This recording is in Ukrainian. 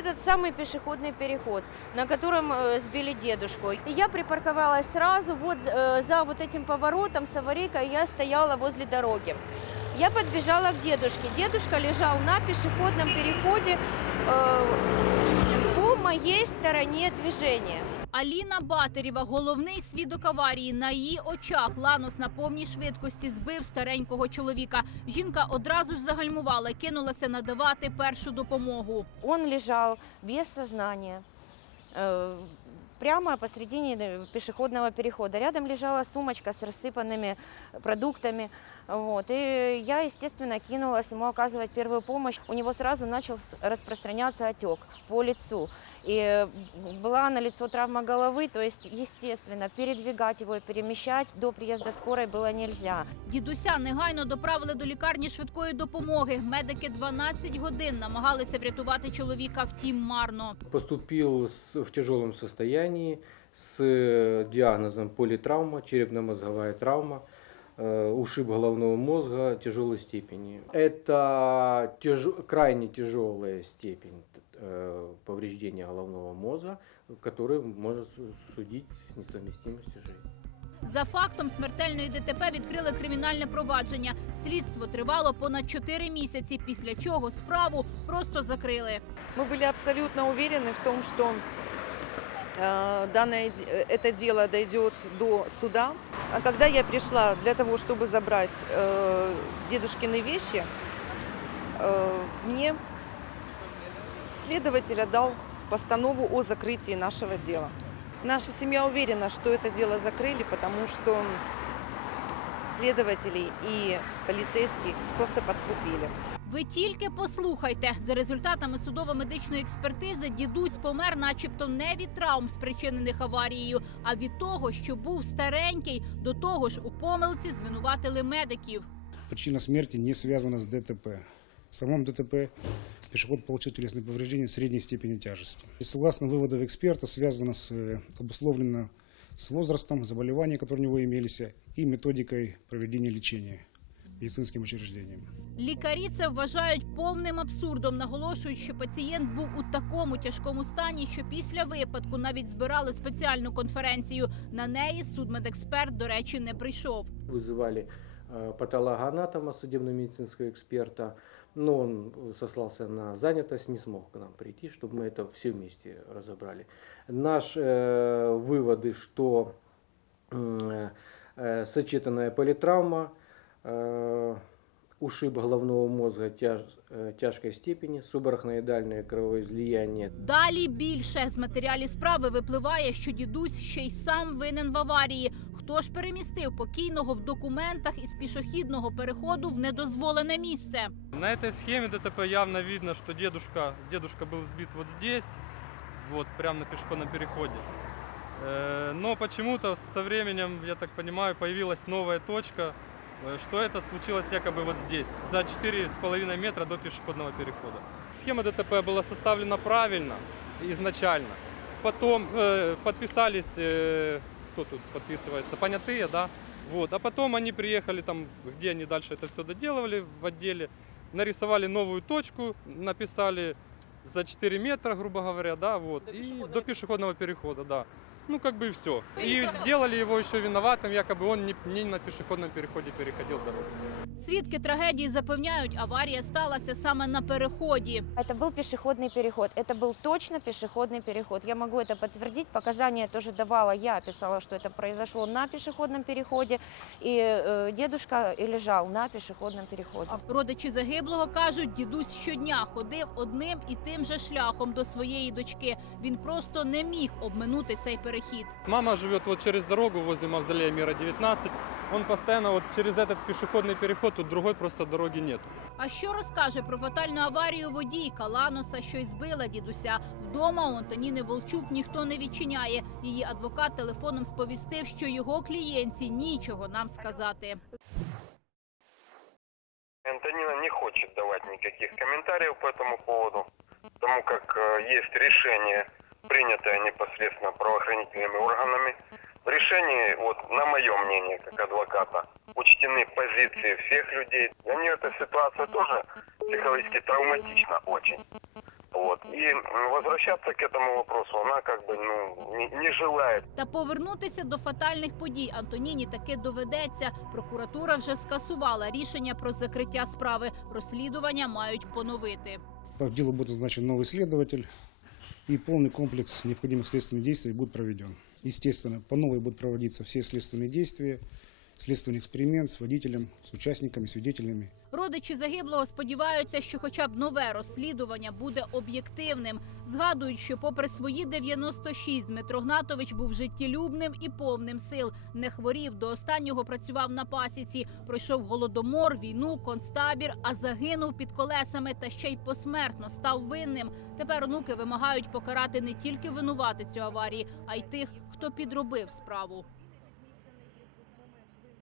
этот самый пешеходный переход, на котором э, сбили дедушку. Я припарковалась сразу вот э, за вот этим поворотом с аварийкой, я стояла возле дороги. Я подбежала к дедушке. Дедушка лежал на пешеходном переходе э, по моей стороне движения. Аліна Батерєва, головний свідок аварії. На її очах Ланос на повній швидкості збив старенького чоловіка. Жінка одразу ж загальмувала, кинулася надавати першу допомогу. Он лежал без сознания, э, прямо посредине э, пешеходного перехода. Рядом лежала сумочка с рассыпанными продуктами. Вот. И я, естественно, кинулась ему оказывать первую помощь. У него сразу начал с- распространяться отек по лицу. И э, была на лицо травма головы, то есть, естественно, передвигать его и перемещать до приезда скорой было нельзя. Дідуся негайно доправили до лікарні швидкої допомоги. Медики 12 годин намагалися врятувати чоловіка, втім марно. Поступил с- в тяжелом состоянии с э, диагнозом политравма, черепно-мозговая травма, э, ушиб головного мозга тяжелой степени. Это тяж- крайне тяжелая степень э, повреждения головного мозга, который может су- судить несовместимости жизни. За фактом смертельної ДТП відкрили кримінальне провадження. Слідство тривало понад 4 місяці, після чого справу просто закрили. Мы были абсолютно уверены в том, что э, данное, д- э, это дело дойдет до суда. А когда я пришла для того, чтобы забрать э, дедушкины вещи, э, мне следователь отдал постанову о закрытии нашего дела. Наша семья уверена, что это дело закрыли, потому что следователей и полицейских просто подкупили. Ви тільки послухайте. За результатами судово-медичної експертизи дідусь помер, начебто, не від травм, спричинених аварією, а від того, що був старенький. До того ж, у помилці звинуватили медиків. Причина смерти не связана с ДТП. В самом ДТП пешеход получил телесные повреждения средней степени тяжести. И согласно выводов эксперта, связано с, э, обусловлено с возрастом, заболевания, которые у него имелись, и методикой проведения лечения медицинским учреждением. Лікарі це вважають повним абсурдом. Наголошують, що пацієнт був у такому тяжкому стані, що після випадку навіть збирали спеціальну конференцію. На неї судмедексперт, до речі, не прийшов. Вызывали э, патологоанатома, судебно-медицинского эксперта, но он сослался на занятость, не смог к нам прийти, чтобы мы это все вместе разобрали. Наши э, выводы, что м, э, сочетанная политравма, э, ушиб головного мозга тяж- э, тяжкой степени, субарахноидальное кровоизлияние, Далі більше з матеріалів справи випливає, що дідусь ще й сам винен в аварії. Хто ж перемістив покійного в документах із пішохідного переходу в недозволене місце? На этой схеме ДТП явно видно, что дедушка, дедушка был сбит вот здесь, вот прямо на пешеходном переходе. Э, Но почему-то со временем, я так понимаю, появилась новая точка, э, что это случилось якобы вот здесь, за 4,5 метра до пешеходного перехода. Схема ДТП была составлена правильно изначально. Потом э, подписались, э, кто тут подписывается, понятые, да, вот. А потом они приехали там, где они дальше это все доделывали в отделе, нарисовали новую точку, написали за 4 метра, грубо говоря, да, вот, и до пешеходного перехода, да. Ну, как бы и все. И сделали его еще виноватым, якобы он не, не на пешеходном переходе переходил дорогу. Свідки трагедії запевняють, аварія сталася саме на переході. Это был пешеходный переход. Это был точно пешеходный переход. Я могу это подтвердить. Показания тоже давала. Я писала, что это произошло на пешеходном переходе. И э, дедушка и лежал на пешеходном переходе. Родичі загиблого кажуть, дідусь щодня ходив одним і тим же шляхом до своєї дочки. Він просто не міг обминути цей перехід. Мама живет вот через дорогу возле мавзолея Мира 19. Он постоянно вот через этот пешеходный переход, тут другой просто дороги нет. А що розкаже про фатальну аварію водійка Ланоса, що й збила дідуся? Вдома у Антоніни Волчук ніхто не відчиняє. Її адвокат телефоном сповістив, що його клієнтці нічого нам сказати. Антонина не хочет давать никаких комментариев по этому поводу, потому как э, есть решение, принятое непосредственно правоохранительными органами. В решении, вот на мое мнение, как адвоката, учтены позиции всех людей. Для нее эта ситуация тоже психологически травматична очень. Вот. И м, возвращаться к этому вопросу она как бы ну, не, не желает. Та повернутися до фатальних подій Антоніні таки доведеться. Прокуратура вже скасувала рішення про закриття справи. Розслідування мають поновити. По делу будет назначен новый следователь, и полный комплекс необходимых следственных действий будет проведен. Естественно, по новой будут проводиться все следственные действия, следственный эксперимент с водителем, с участниками, свидетелями. Родичі загиблого сподіваються, що хоча б нове розслідування буде об'єктивним. Згадують, що попри свої 96, Дмитро Гнатович був життєлюбним і повним сил. Не хворів до останнього працював на пасіці. Пройшов голодомор, війну, концтабір, а загинув під колесами та ще й посмертно став винним. Тепер онуки вимагають покарати не тільки винуватицю аварії, а й тих, хто підробив справу.